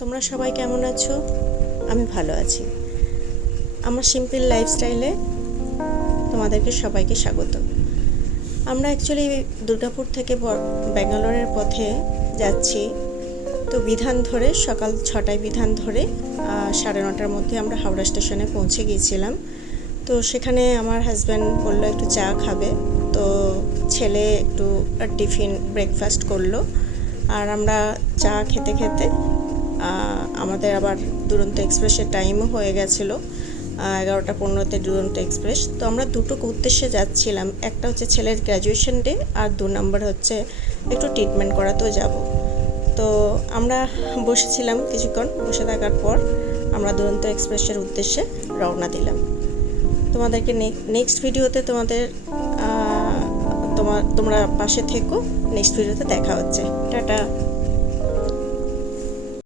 তোমরা সবাই কেমন আছো? আমি ভালো আছি। আমার সিম্পল লাইফস্টাইলে তোমাদেরকে সবাইকে স্বাগত। আমরা অ্যাকচুয়ালি দুর্গাপুর থেকে ব্যাঙ্গালোরের পথে যাচ্ছি। তো বিধান ধরে সকাল 6টায় বিধান ধরে 9:30টার মধ্যে আমরা হাওড়া স্টেশনে পৌঁছে গিয়েছিলাম। তো সেখানে আমার হাজব্যান্ড বললো একটু চা খাবে, তো ছেলে একটু টিফিন ব্রেকফাস্ট করলো। আর আমরা চা খেতে খেতে আমাদের আবার দুরন্ত এক্সপ্রেসের টাইমও হয়ে গেছিলো 11টা 15তে দুরন্ত এক্সপ্রেস। তো আমরা দুটো উদ্দেশ্যে যাচ্ছিলাম, একটা হচ্ছে ছেলের গ্র্যাজুয়েশন ডে, আর 2 নম্বর হচ্ছে একটু ট্রিটমেন্ট করাতেও যাব। তো আমরা বসেছিলাম, কিছুক্ষণ বসে থাকার পর আমরা দুরন্ত এক্সপ্রেসের উদ্দেশ্যে রওনা দিলাম। তোমাদেরকে নেক্সট ভিডিওতে তোমরা পাশে থেকো। নেক্সট ভিডিওতে দেখা হচ্ছে। টাটা।